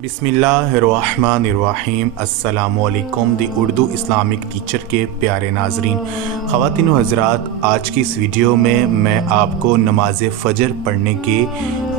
बिस्मिल्लाहिर्रहमानिर्रहीम। अस्सलामुअलैकुम। दी Urdu Islamic teacher के प्यारे नाजरीन, ख़वातीन व हज़रात, आज की इस वीडियो में मैं आपको नमाज फ़जर पढ़ने के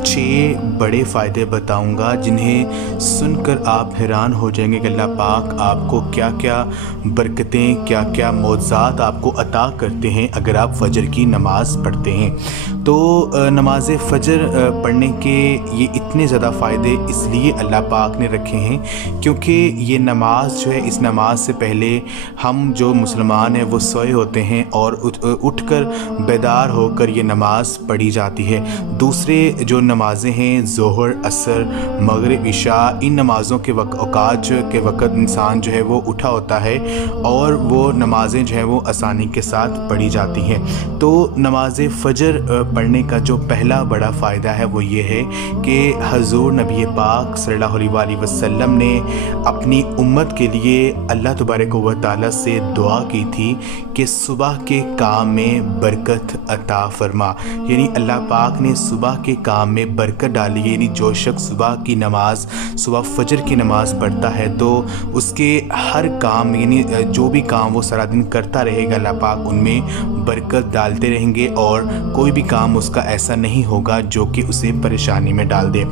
6 बड़े फ़ायदे बताऊंगा, जिन्हें सुनकर आप हैरान हो जाएंगे कि अल्लाह पाक आपको क्या क्या बरकतें, क्या क्या मौज़ात आपको अता करते हैं अगर आप फ़जर की नमाज़ पढ़ते हैं। तो नमाज फ़जर पढ़ने के ये इतने ज़्यादा फ़ायदे इसलिए अल्लाह पाक ने रखे हैं क्योंकि ये नमाज जो है, इस नमाज से पहले हम जो मुसलमान हैं वो सोए होते हैं और उठकर बेदार होकर ये नमाज पढ़ी जाती है। दूसरे जो नमाज़ें हैं, ज़ोहर, असर, मगरिब, इशा, इन नमाज़ों के औकात के वक़्त इंसान जो है वो उठा होता है और वो नमाज़ें जो है वो आसानी के साथ पढ़ी जाती हैं। तो नमाज फ़जर पढ़ने का जो पहला बड़ा फ़ायदा है वो ये है कि हज़ूर नबी पाक सल्लल्लाहु अलैहि वसल्लम ने अपनी उम्मत के लिए अल्लाह तबारक व तआला से दुआ की थी कि सुबह के काम में बरकत अता फरमा। यानी अल्लाह पाक ने सुबह के काम में बरकत डाली है। यानी जो शख्स सुबह की नमाज, सुबह फ़जर की नमाज़ पढ़ता है तो उसके हर काम, यानी जो भी काम वो सारा दिन करता रहेगा, अल्लाह पाक उनमें बरकत डालते रहेंगे और कोई भी काम उसका ऐसा नहीं होगा जो कि उसे परेशानी में डाल दे।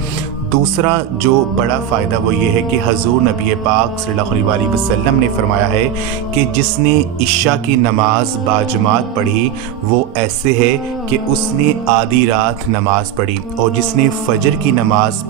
दूसरा जो बड़ा फ़ायदा वो ये है कि हज़ूर नबी पाक सल्लल्लाहु अलैहि वसल्लम ने फरमाया है कि जिसने इशा की नमाज़ बाजमात पढ़ी वो ऐसे है कि उसने आधी रात नमाज़ पढ़ी, और जिसने फ़जर की नमाज़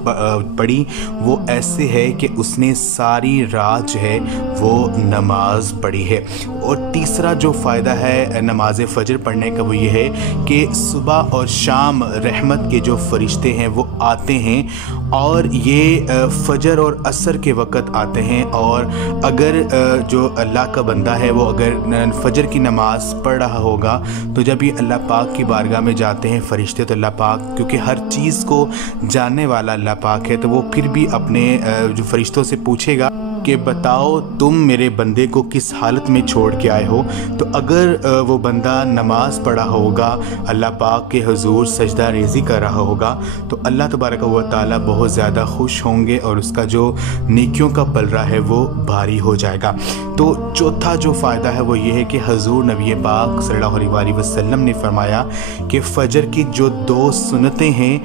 पढ़ी वो ऐसे है कि उसने सारी रात जो है वो नमाज़ पढ़ी है। और तीसरा जो फ़ायदा है नमाज फ़जर पढ़ने का वो ये है कि सुबह और शाम रहमत के जो फ़रिश्ते हैं वो आते हैं और ये फ़जर और असर के वक़्त आते हैं। और अगर जो अल्लाह का बंदा है वो अगर फ़जर की नमाज़ पढ़ रहा होगा तो जब ये अल्लाह पाक की बारगाह में जाते हैं फ़रिश्ते, तो अल्लाह पाक क्योंकि हर चीज़ को जानने वाला अल्लाह पाक है, तो वो फिर भी अपने जो फ़रिश्तों से पूछेगा कि बताओ तुम मेरे बंदे को किस हालत में छोड़ के आए हो। तो अगर वो बंदा नमाज़ पढ़ा होगा, अल्लाह पाक के हुजूर सजदा रेज़ी कर रहा होगा, तो अल्लाह तबारक व तआला बहुत ज़्यादा खुश होंगे और उसका जो नेकियों का पलरा है वो भारी हो जाएगा। तो चौथा जो फ़ायदा है वो ये है कि हज़ूर नबी पाक सल्लल्लाहु अलैहि वसल्लम ने फरमाया कि फ़जर की जो 2 सुन्नतें हैं,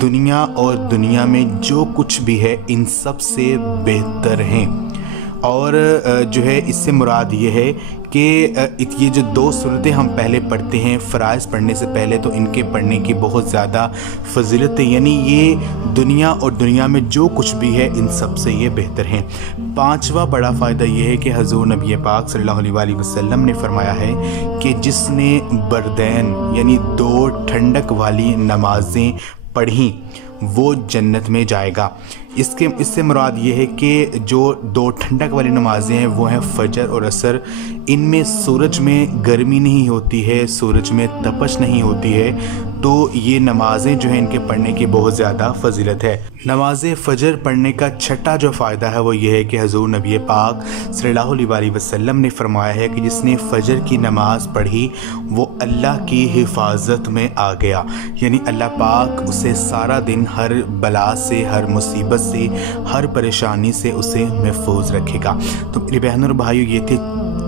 दुनिया और दुनिया में जो कुछ भी है इन सब से बेहतर हैं। और जो है इससे मुराद ये है कि ये जो 2 सुन्नतें हम पहले पढ़ते हैं फ़राइज़ पढ़ने से पहले, तो इनके पढ़ने की बहुत ज़्यादा फ़ज़ीलत है। यानी ये दुनिया और दुनिया में जो कुछ भी है इन सब से ये बेहतर हैं। 5वां बड़ा फ़ायदा ये है कि हज़ूर नबी पाक सल्लल्लाहु अलैहि वसल्लम ने फरमाया है कि जिसने बरदैन यानी 2 ठंडक वाली नमाज़ें पढ़ी वो जन्नत में जाएगा। इससे मुराद ये है कि जो 2 ठंडक वाली नमाज़ें हैं वो हैं फ़जर और असर। इनमें सूरज में गर्मी नहीं होती है, सूरज में तपश नहीं होती है, तो ये नमाज़ें जो हैं इनके पढ़ने की बहुत ज़्यादा फ़जीलत है। नमाज फ़जर पढ़ने का छठा जो फ़ायदा है वो ये है कि हज़ूर नबी पाक सल्लल्लाहु अलैहि वसल्लम ने फरमाया है कि जिसने फ़जर की नमाज़ पढ़ी वो अल्लाह की हिफाजत में आ गया। यानी अल्लाह पाक उसे सारा दिन हर बला से, हर मुसीबत से, हर परेशानी से उसे महफूज रखेगा। तो मेरे बहनों और भाइयों, ये थे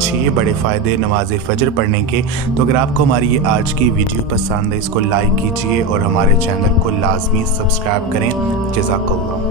6 बड़े फ़ायदे नमाज फ़जर पढ़ने के। तो अगर आपको हमारी ये आज की वीडियो पसंद है, इसको लाइक कीजिए और हमारे चैनल को लाजमी सब्सक्राइब करें। जज़ाकल्लाह।